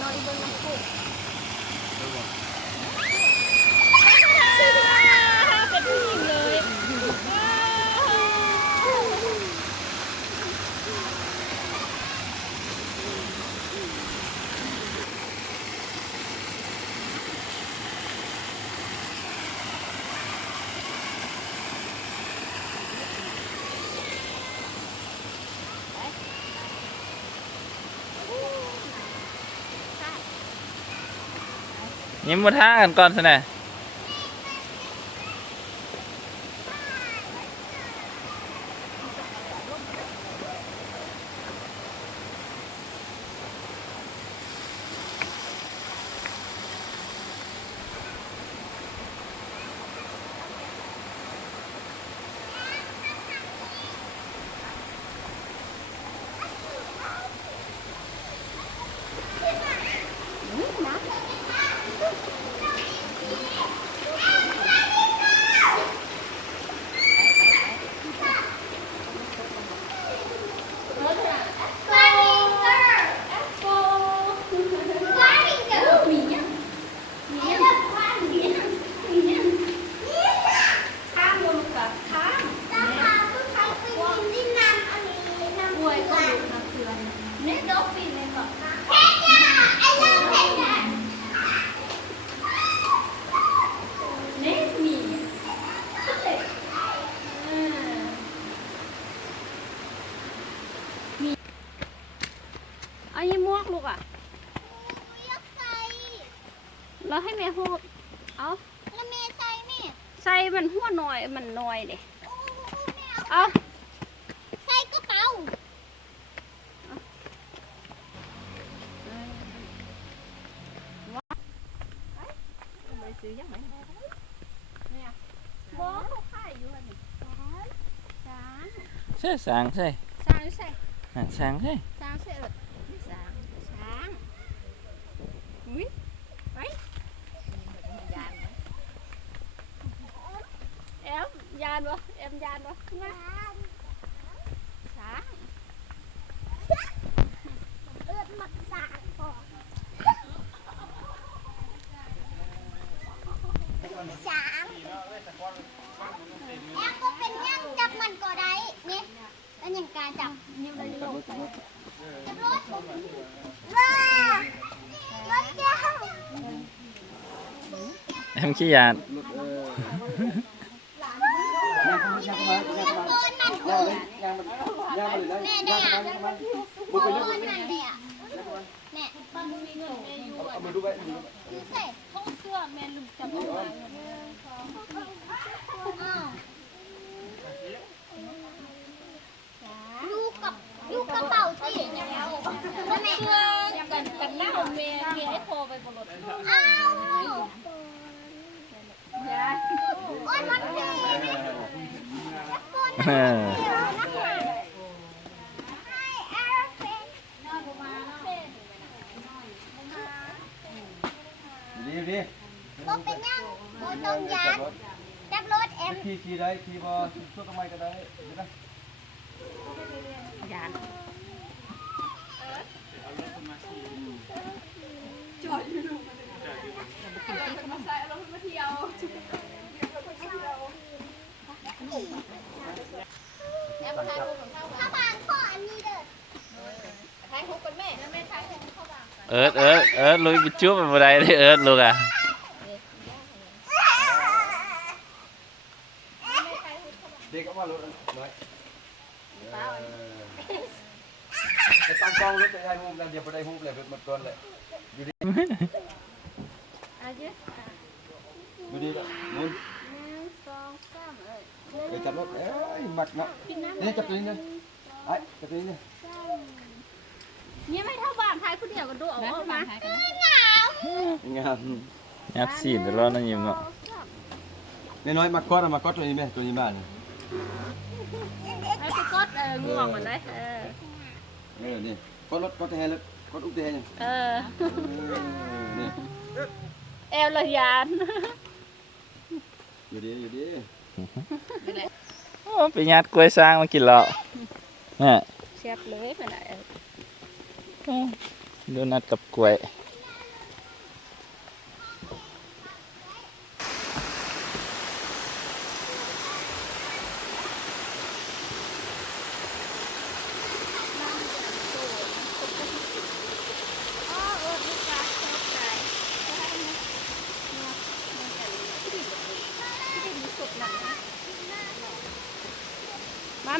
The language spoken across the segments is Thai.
นอนบนน้ำพุเป็นผู้หญิงเลยยิ้มมาท่ากันก่อนสินะอันนี้มวกลูกอ่ะแล้วให้แม่หูเอาแล้วแม่ใส่แม่ใส่มันหัวหน่อยมันหน่อยเด็เอาใส่กระเป๋าไปซื้อยังไงเนี่ยบ้องเขาขายอยู่อันนี้ช้าง ใช่สางใช่ ช้างใส่ สางใช่ ช้างใส่ช้างช้างอุ้ยไปแอมยานวะแอมยานวะขึ้นมาช้างมักช้างพอช้างแอมก็เป็นยังจับมันก็ได้เนี่ยแล้วยังการจับนิ้วเลยลงจับรถว้ารถเจ้า แอมขี้ยาน แม่ได้อ่ะบุกไปด้วยแม่ได้อ่ะแม่ตอนมีเงินแม่อยู่อ่ะมาดูไปดูใส่ห้องเสื้อแม่ลืมจับเอาไว้ลูกกระเป๋าสิแล้วแม่กันหน้าแม่ให้โทรไปบนรถอ้าวโอ้ยมันเท่ดีก็เป็นยังโบตรงยันจับรถเอ็ม ขี่ได้ขี่บอช่วยกันไม่ก็ได้ดีนะ ยันข้าวบางข้ออันนี้เด้อถ่ายรูปกันแม่แล้วแม่ถ่ายรูปข้าวบาง เอิร์ดลุยไปจุ๊บไปบ่ได้เลยเอิร์ดลูกอ่ะ เด็กก็มาลุ้นน้อยจะตั้งกล้องลุ้นได้หุ้มแล้วเดี๋ยวไปได้หุ้มเลยมันก้อนเลยอยู่ดีอยู่ดีละลุ้นไปจับรถเอ้ยหมักเนาะนี่จับตัวนี้เลยไอ้จับตัวนี้เลย เนี่ยไม่เท่าบางถ่ายคนเดียวก็ดูเอาออกมา งาม ยับสีนตลอดนั่นยิ้มเนาะ น้อยมาก้อนมาก้อนตัวนี้ไหมตัวนี้บ้าน ให้ไปกดง่วงมันได้นี่ก้อนรถก้อนแทนรถก้อนอุ้งแทนยังนี่ แอลละยาน อยู่ดี โอ้ไปยัดกล้วยสร้างมากินแล้วเนี่ย เสียบเลยมันได้ โดนัทกับกล้วย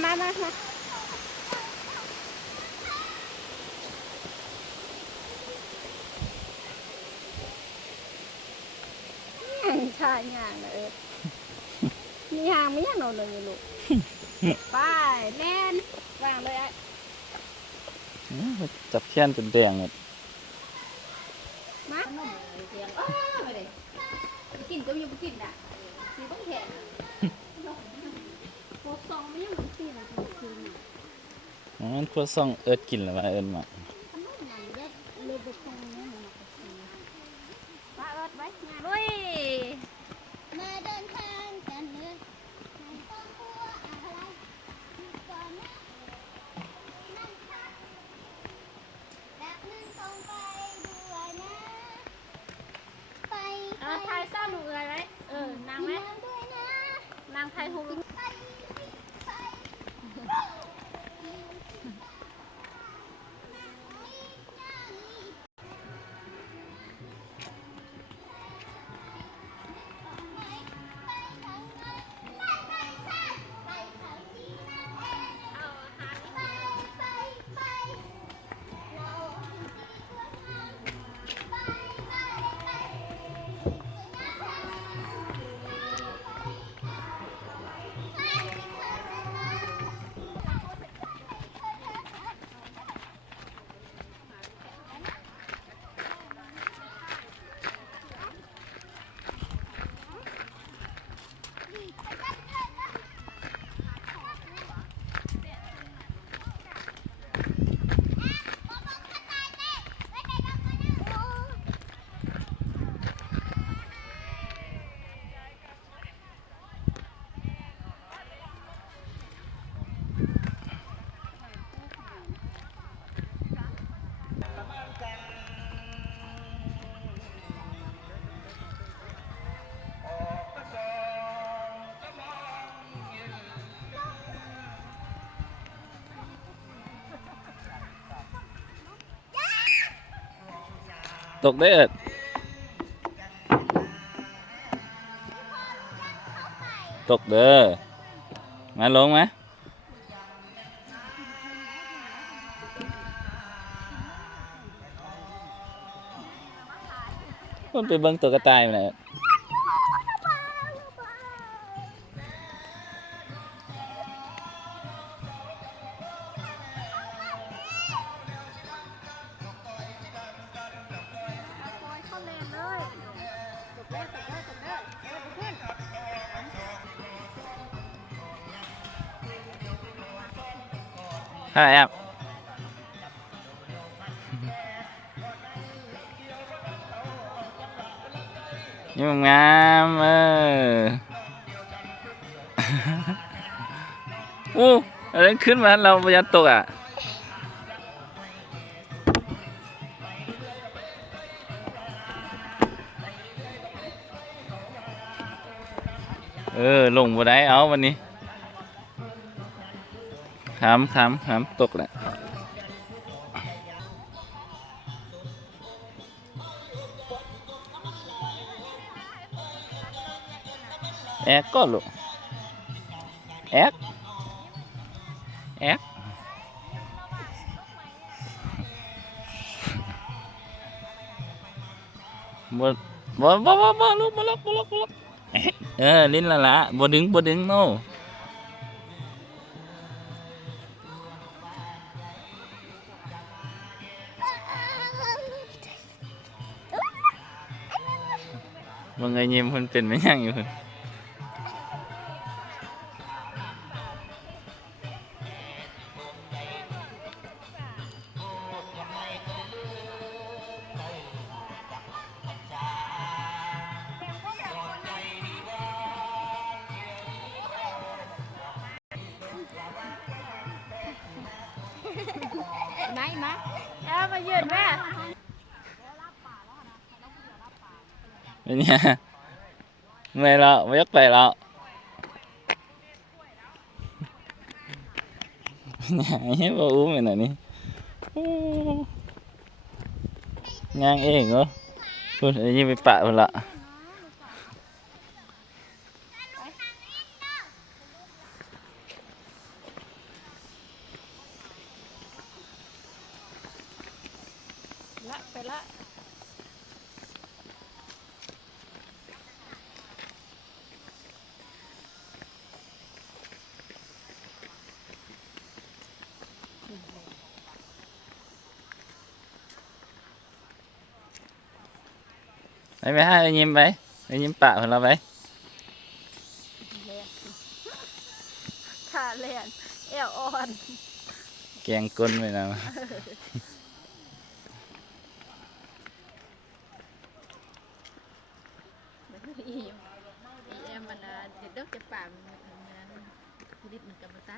มาชาย่างเลยมีหางไม่ย่างนอนเลยลูกไปแม่นวางเลยไอ้ จับเทียนจนแดงเลย มาขนมเสียงไปเลยกินก็ยังไม่กินอ่ะสีต้องแข็งโคซองไม่ยังไม่กินเลยคืน มันครัวซองเอิร์ดกินแล้วมาเอิร์ดมา เลยไปตรงนี้มันมาเอิดไว้งานลุย มาเดินทางกันเลยไม่ต้องกลัวอะไรก่อนนะนั่นค่ะแบบนั้นต้องไปด้วยนะไป ไทยเศร้าหนูเลยไหมนางไหม น้ำด้วยนะ นางไทยฮู ไปไป ตกได้เอิร์ดตกเด้อมาลงไหมมันไปเบิ่งตัวกระต่ายมาเลย ใช่แอบยิ้มงามอู้อะไรขึ้นมาเราพยายามตกอ่ะลงบ่ได้เอาวันนี้ขำตกแหละแอกก็ลูกแอกบ่ลูกบ่ล็อกลิ้นละบ่ดึงโน่ว่าไงยิ้มเพิ่นเป็นไม่ยังอยู่เพิ่น มาเอามายืนแม่ เป็นไงเมื่อยแล้วไม่อยากไปแล้วเป็นไงบ่อุ้มเป็นไหนนี่ย่างเองเหรอพูดอันนี้ไปปะพุ่นละไปละไปให้เอายิ้มไปเอายิ้มปะพุ่นละไป ขาเลียนเอวอ่อน แกงก้นไปนะ อีเอ็มมันเด็ดดอกจะป่ามันดิดมันกับภาษา